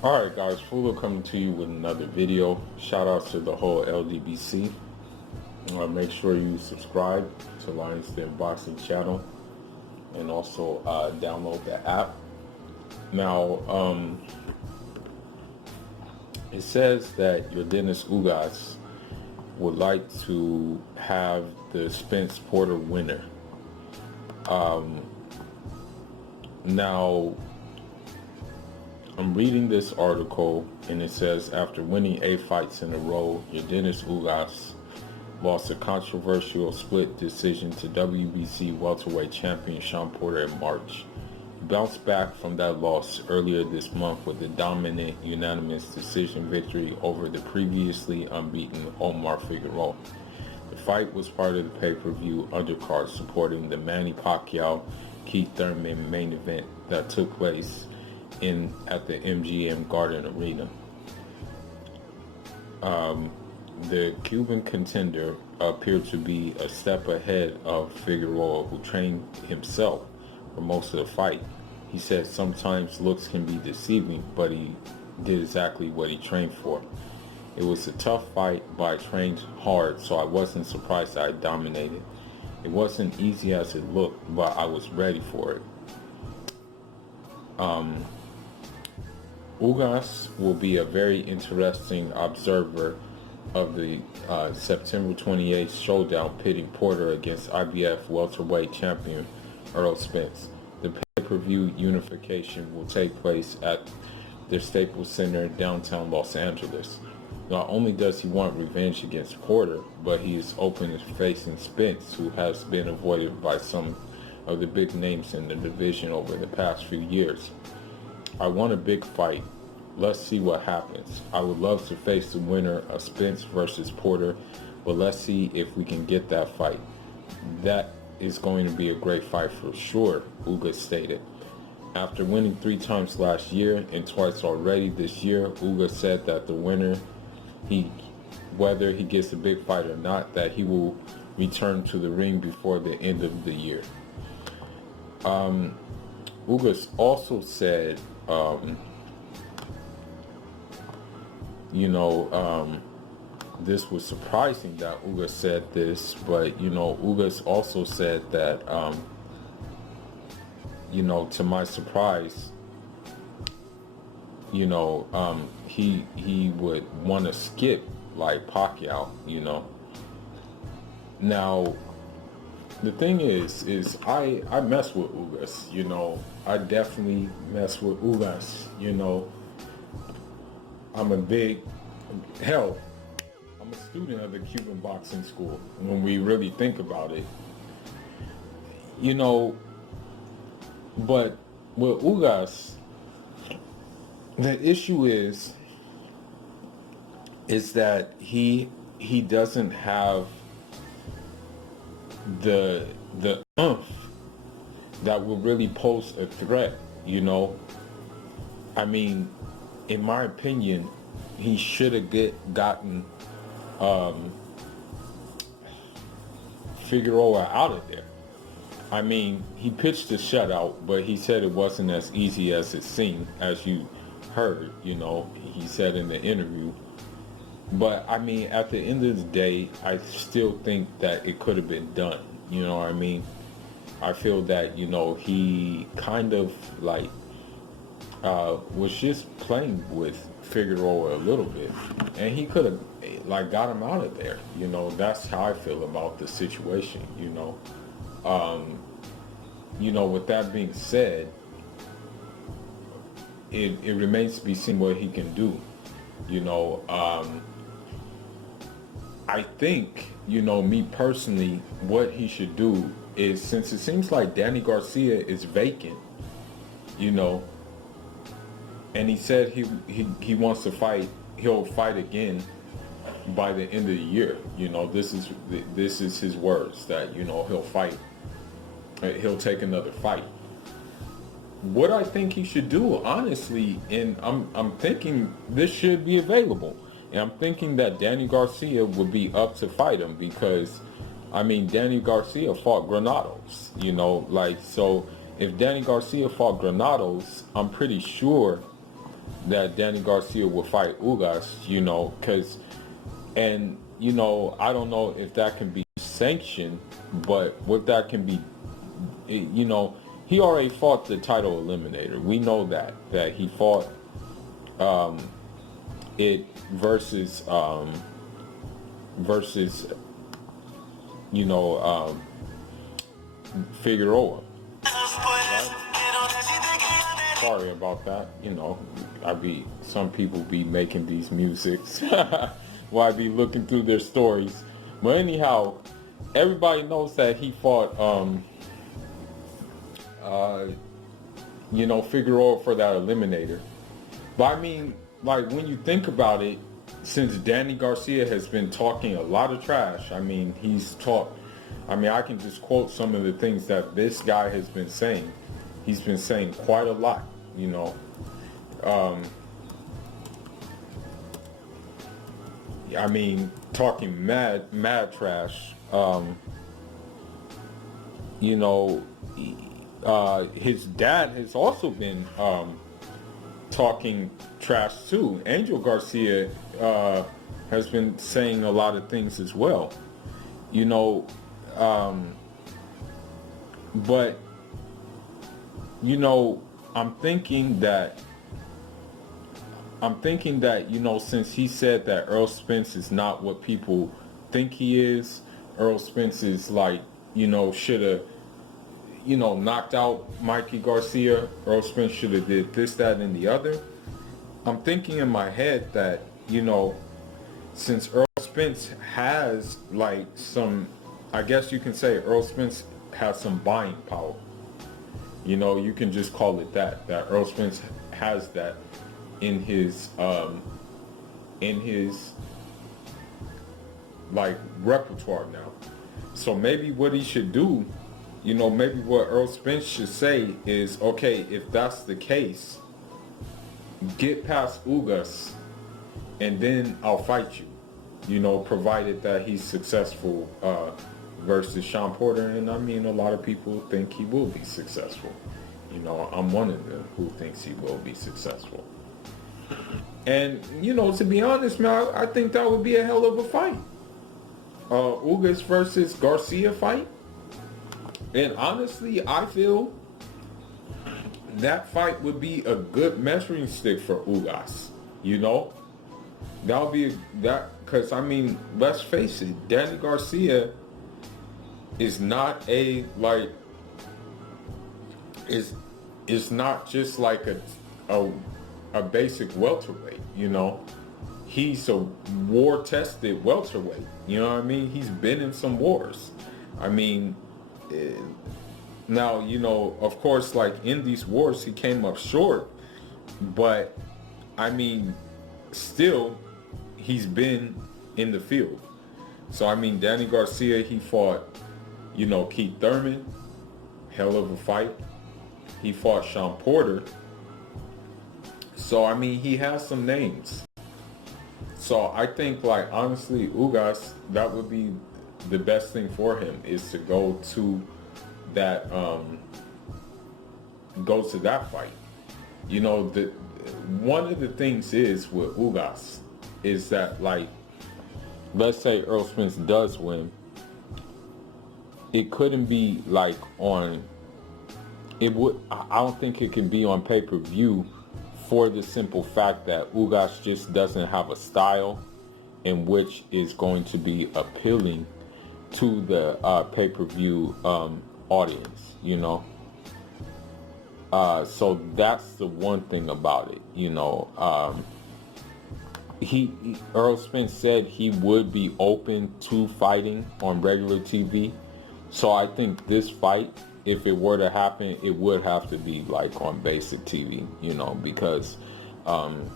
Alright guys, Fulo coming to you with another video. Shout out to the whole LDBC. Make sure you subscribe to Lions Den Boxing channel and also download the app. Now, it says that your Dennis Ugas would like to have the Spence Porter winner. Now, I'm reading this article, and it says, after winning 8 fights in a row, your Dennis Ugas lost a controversial split decision to WBC welterweight champion Sean Porter in March. He bounced back from that loss earlier this month with a dominant unanimous decision victory over the previously unbeaten Omar Figueroa. The fight was part of the pay-per-view undercard supporting the Manny Pacquiao-Keith Thurman main event that took place at the MGM Garden Arena. The Cuban contender appeared to be a step ahead of Figueroa, who trained himself for most of the fight. He said sometimes looks can be deceiving, but he did exactly what he trained for. It was a tough fight, but I trained hard, so I wasn't surprised that I dominated. It wasn't easy as it looked, but I was ready for it. Ugas will be a very interesting observer of the September 28th showdown pitting Porter against IBF welterweight champion Earl Spence. The pay-per-view unification will take place at the Staples Center in downtown Los Angeles. Not only does he want revenge against Porter, but he is open to facing Spence, who has been avoided by some of the big names in the division over the past few years. I want a big fight. Let's see what happens. I would love to face the winner of Spence versus Porter, but let's see if we can get that fight. That is going to be a great fight for sure, Ugas stated. After winning 3 times last year and twice already this year, Ugas said that the winner, whether he gets a big fight or not, that he will return to the ring before the end of the year. Ugas also said, this was surprising that Ugas said this, but, Ugas also said that, to my surprise, he would want to skip like Pacquiao, Now, the thing is I mess with Ugas, I definitely mess with Ugas, I'm a student of the Cuban boxing school when we really think about it, but with Ugas, the issue is that he doesn't have the oomph that will really pose a threat, I mean, in my opinion, he should have gotten Figueroa out of there. I mean, he pitched a shutout, but he said it wasn't as easy as it seemed, as you heard, he said in the interview. But, I mean, at the end of the day, I still think that it could have been done, you know what I mean? I feel that, he kind of, like, was just playing with Figueroa a little bit, and he could have got him out of there. That's how I feel about the situation. With that being said, it remains to be seen what he can do. I think, me personally, what he should do is, since it seems like Danny Garcia is vacant, and he said he wants to fight, he'll fight again by the end of the year. This is his words, that he'll fight, he'll take another fight. What I think he should do, honestly, and I'm thinking this should be available, and I'm thinking that Danny Garcia would be up to fight him, because I mean, Danny Garcia fought Granados, so if Danny Garcia fought Granados, I'm pretty sure that Danny Garcia will fight Ugas, and I don't know if that can be sanctioned, but what that can be, he already fought the title eliminator. We know that he fought it versus Figueroa. Sorry about that. Some people be making these musics while I be looking through their stories. But anyhow, everybody knows that he fought Figueroa for that eliminator. But I mean, like, when you think about it, since Danny Garcia has been talking a lot of trash, I mean, I can just quote some of the things that this guy has been saying. He's been saying quite a lot, talking mad trash. His dad has also been talking trash too. Angel Garcia has been saying a lot of things as well. But I'm thinking that since he said that Earl Spence is not what people think he is, Earl Spence is like, should have, knocked out Mikey Garcia. Earl Spence should have did this, that, and the other. I'm thinking in my head that, since Earl Spence has like some, I guess you can say Earl Spence has some buying power. You can just call it that Earl Spence has that in his like repertoire now. So maybe what he should do, maybe what Earl Spence should say is, okay, if that's the case, get past Ugas and then I'll fight you, provided that he's successful versus Sean Porter. And I mean, a lot of people think he will be successful. I'm one of them who thinks he will be successful. And, to be honest, man, I think that would be a hell of a fight. Ugas versus Garcia fight. And honestly, I feel that fight would be a good measuring stick for Ugas. That would be because let's face it, Danny Garcia is not is not just like a basic welterweight. He's a war-tested welterweight. He's been in some wars. Now, of course, like in these wars, he came up short, but still, he's been in the field. So, Danny Garcia, he fought, Keith Thurman, hell of a fight. He fought Sean Porter. So, he has some names. So, I think, like, honestly, Ugas, that would be the best thing for him, is to go to that fight. One of the things is with Ugas is that, like, let's say Earl Spence does win, it couldn't be like I don't think it can be on pay-per-view, for the simple fact that Ugas just doesn't have a style in which is going to be appealing to the pay-per-view audience, so that's the one thing about it. Earl Spence said he would be open to fighting on regular TV. So I think this fight, if it were to happen, it would have to be like on basic TV, because only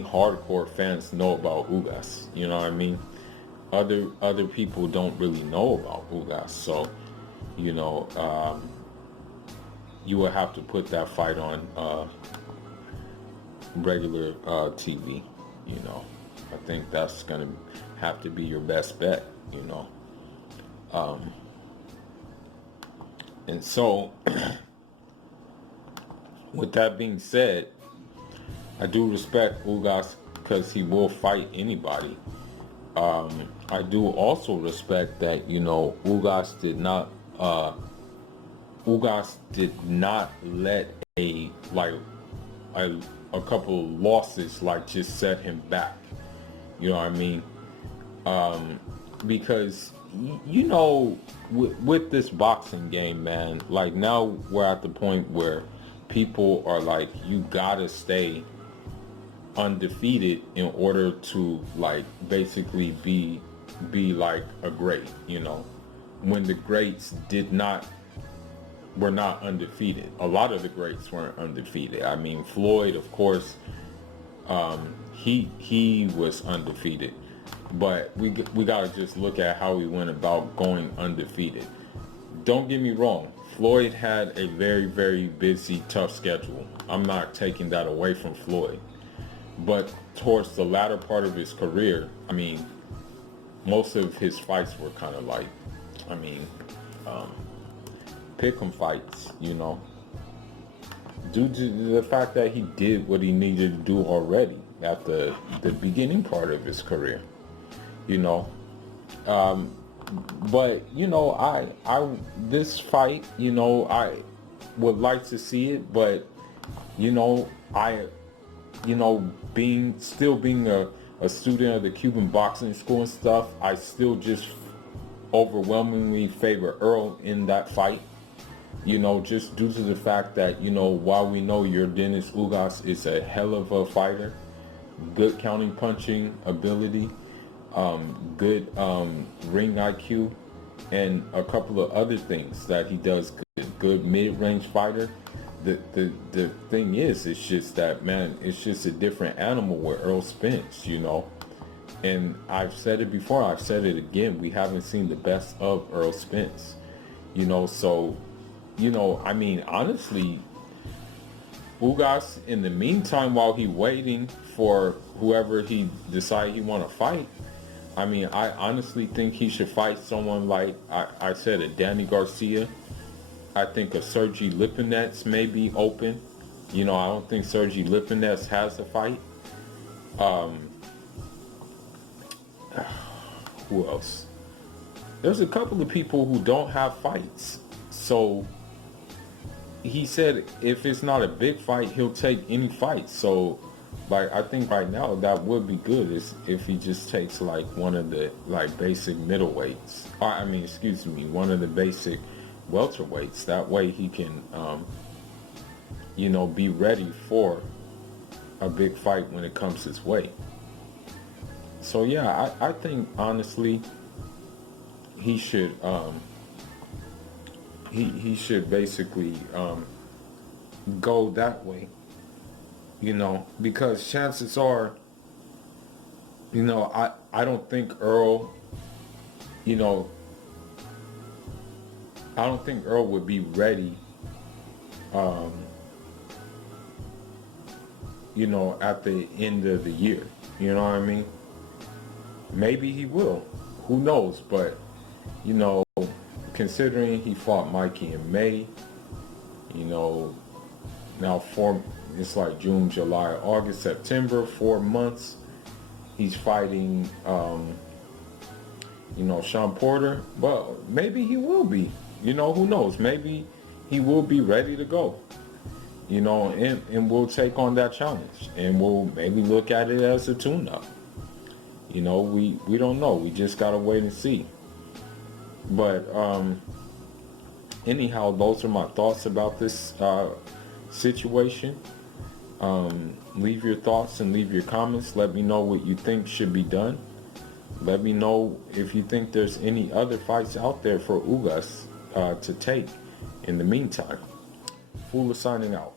hardcore fans know about Ugas. Other people don't really know about Ugas. So, you would have to put that fight on regular TV. I think that's gonna have to be your best bet. And so With that being said, I do respect Ugas because he will fight anybody. I do also respect that, Ugas did not let like a, a couple of losses like just set him back. You know what I mean? Because with this boxing game, man, like now we're at the point where people are like, you gotta stay undefeated in order to like basically be like a great, when the greats were not undefeated. A lot of the greats weren't undefeated. I mean, Floyd, of course, he was undefeated, but we gotta just look at how he went about going undefeated. Don't get me wrong, Floyd had a very, very busy, tough schedule. I'm not taking that away from Floyd, but towards the latter part of his career, I mean, most of his fights were kind of like, I mean, pick'em fights, due to the fact that he did what he needed to do already at the beginning part of his career, but I this fight, I would like to see it, but I being a student of the Cuban boxing school and stuff, I still just overwhelmingly favor Earl in that fight. Just due to the fact that, while we know your Dennis Ugas is a hell of a fighter, good counting punching ability, good ring IQ, and a couple of other things that he does good mid-range fighter. The thing is, it's just that, man, it's just a different animal with Earl Spence, and I've said it before, I've said it again, we haven't seen the best of Earl Spence, so I mean, honestly, Ugas, in the meantime, while he waiting for whoever he decide he want to fight, I mean, I honestly think he should fight someone like, I said, a Danny Garcia. I think a Sergey Lipinets may be open. I don't think Sergey Lipinets has a fight. Who else? There's a couple of people who don't have fights. So he said if it's not a big fight, he'll take any fight. So like, I think right now that would be good is if he just takes like one of the like basic middleweights. One of the basic welterweights. That way he can be ready for a big fight when it comes his way. So yeah, I think honestly he should he should basically go that way, because chances are, I don't think Earl, I don't think Earl would be ready, at the end of the year. You know what I mean? Maybe he will. Who knows? But, considering he fought Mikey in May, now it's like June, July, August, September, 4 months. He's fighting, Sean Porter. Well, maybe he will be. Who knows? Maybe he will be ready to go. And we'll take on that challenge. And we'll maybe look at it as a tune-up. We don't know. We just got to wait and see. But anyhow, those are my thoughts about this situation. Leave your thoughts and leave your comments. Let me know what you think should be done. Let me know if you think there's any other fights out there for Ugas to take in the meantime. Fula signing out.